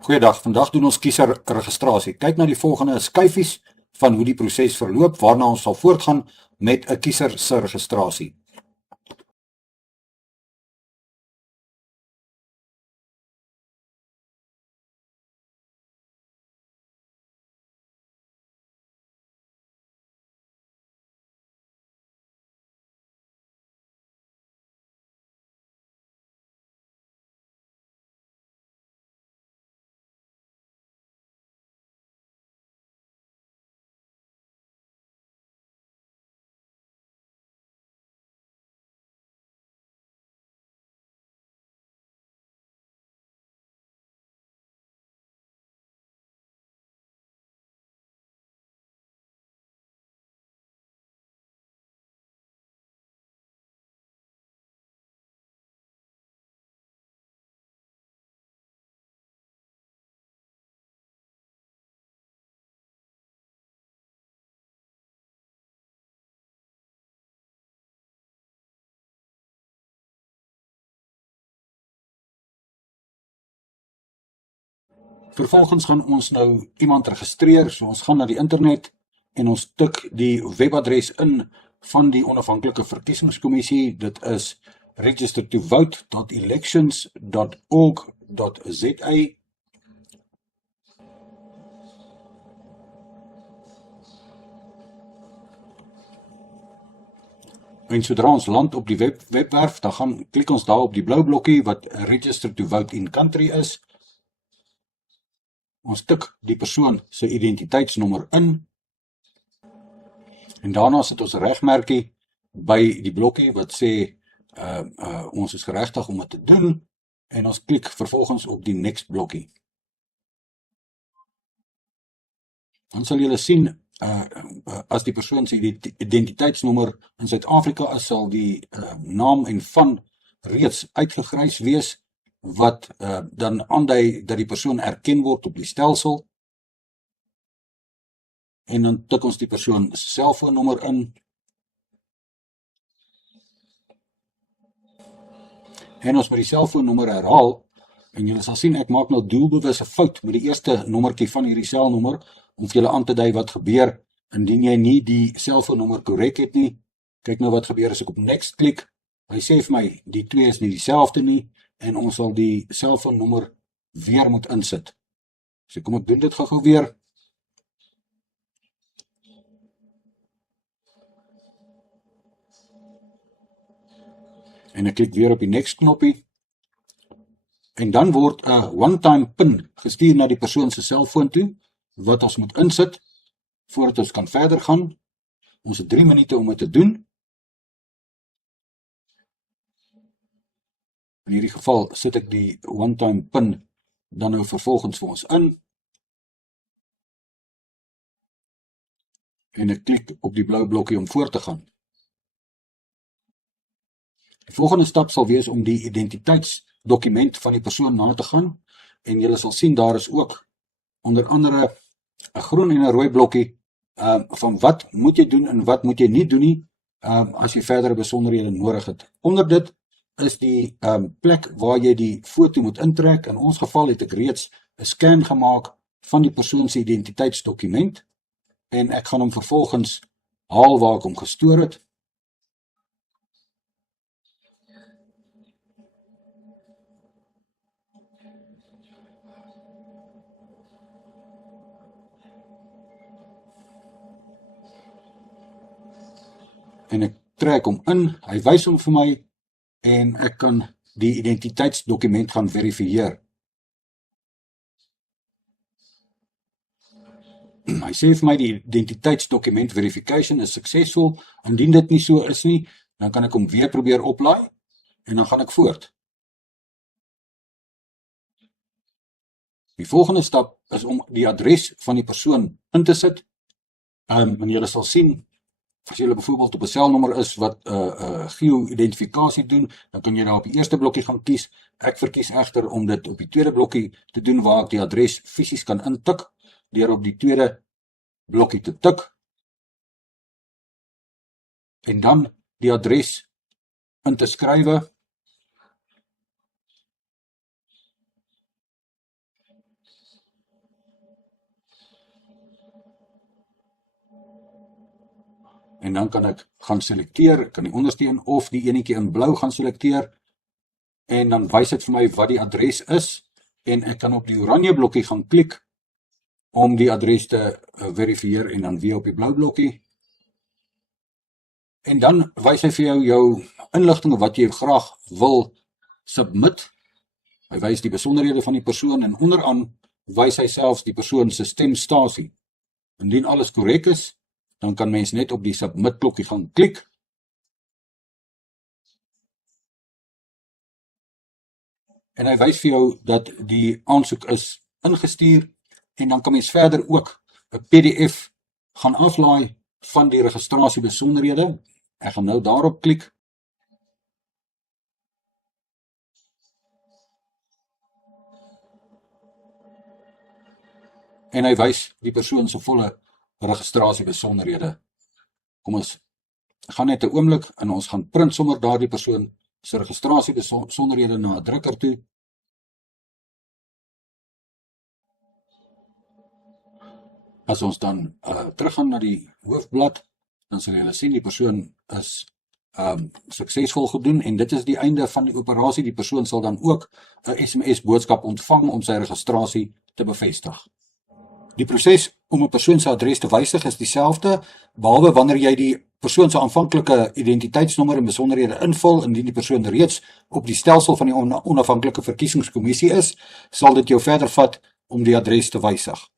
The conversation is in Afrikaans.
Goeiedag, vandag doen ons kieserregistrasie. Kyk na die volgende skyfies van hoe die proses verloop, waarna ons sal voortgaan met 'n kiezer se registrasie. Vervolgens gaan ons nou iemand registreer, so ons gaan na die internet en ons tik die webadres in van die onafhanklike verkiesingskommissie. Dit is registertovote.elections.org.za. En sodra ons land op die webwerf, dan klik ons daar op die blou blokkie wat Register to Vote in Country is. Ons tik die persoon se identiteitsnommer in en daarna sit ons 'n regmerkie by die blokkie wat sê ons is geregtig om dit te doen en ons klik vervolgens op die next blokkie. Dan sal julle sien as die persoon se identiteitsnommer in Suid-Afrika is, sal die naam en van reeds uitgegrys wees wat dan aandui dat die persoon erken word op die stelsel. En dan tik ons die persoon se selfoonnommer in. En ons moet die selfoonnommer herhaal en julle sal sien ek maak nou doelbewus 'n fout met die eerste nommertjie van hierdie selnommer om vir julle aan te dui wat gebeur indien jy nie die selfoonnommer korrek het nie. Kyk nou wat gebeur as ek op next klik. Hy sê vir my die twee is nie dieselfde nie en ons sal die selfoonnommer weer moet insit. So kom ek doen dit gou weer. En ek klik weer op die next knoppie. En dan word 'n one-time pin gestuur na die persoon se selfoon toe wat ons moet insit voordat ons kan verder gaan. Ons het 3 minute om dit te doen. In hierdie geval sit ek die one-time pin dan nou vervolgens vir ons in. En ek klik op die blou blokkie om voort te gaan. Die volgende stap sal wees om die identiteitsdokument van die persoon na te gaan. En julle sal sien daar is ook onder andere 'n groen en 'n rooi blokkie van wat moet jy doen en wat moet jy nie doen nie as jy verdere besonderhede nodig het. Onder dit is die plek waar jy die foto moet intrek. In ons geval het ek reeds 'n scan gemaak van die persoon se identiteitsdokument en ek gaan hom vervolgens haal waar ek hom gestoor het. En ek trek hom in, hy wys hom vir my en ek kan die identiteitsdokument gaan verifieer. Hy sê vir my die identiteitsdokument verification is successful. Indien dit nie so is nie, dan kan ek hom weer probeer oplaai en dan gaan ek voort. Die volgende stap is om die adres van die persoon in te sit. En julle sal sien, as jy byvoorbeeld op 'n selnommer is wat geo-identifikasie doen, dan kan jy daar op die eerste blokkie gaan kies. Ek verkies egter om dit op die tweede blokkie te doen waar ek die adres fisies kan intik deur op die tweede blokkie te tik en dan die adres in te skrywe. en dan kan ek gaan selekteer, ek kan die onderste een of die enetjie in blou gaan selekteer, en dan wys dit vir my wat die adres is, en ek kan op die oranje blokkie gaan klik, om die adres te verifieer, en dan weer op die blou blokkie, en dan wys hy vir jou inligting wat jy graag wil submit. Hy wys die besonderhede van die persoon, en onderaan wys hy selfs die persoon se stemstasie. Indien alles korrek is, dan kan mens net op die submit klokkie gaan klik, en hy wys vir jou dat die aansoek is ingestuur, en dan kan mens verder ook 'n PDF gaan aflaai van die registrasie besonderhede. Ek gaan nou daarop klik, en hy wys die persoon se volle registrasie besonderhede. Kom ons gaan net 'n oomblik en ons gaan print sommer daardie persoon se registrasie besonderhede na 'n drukker toe. As ons dan teruggaan na die hoofblad, dan sal julle sien die persoon is suksesvol gedoen, en dit is die einde van die operasie. Die persoon sal dan ook 'n SMS boodskap ontvang om sy registrasie te bevestig. Die proses om 'n persoon se adres te wysig is dieselfde, behalwe wanneer jy die persoon se aanvanklike identiteitsnommer en besonderhede invul. Indien die persoon reeds op die stelsel van die onafhanklike verkiesingskommissie is, sal dit jou verder vat om die adres te wysig.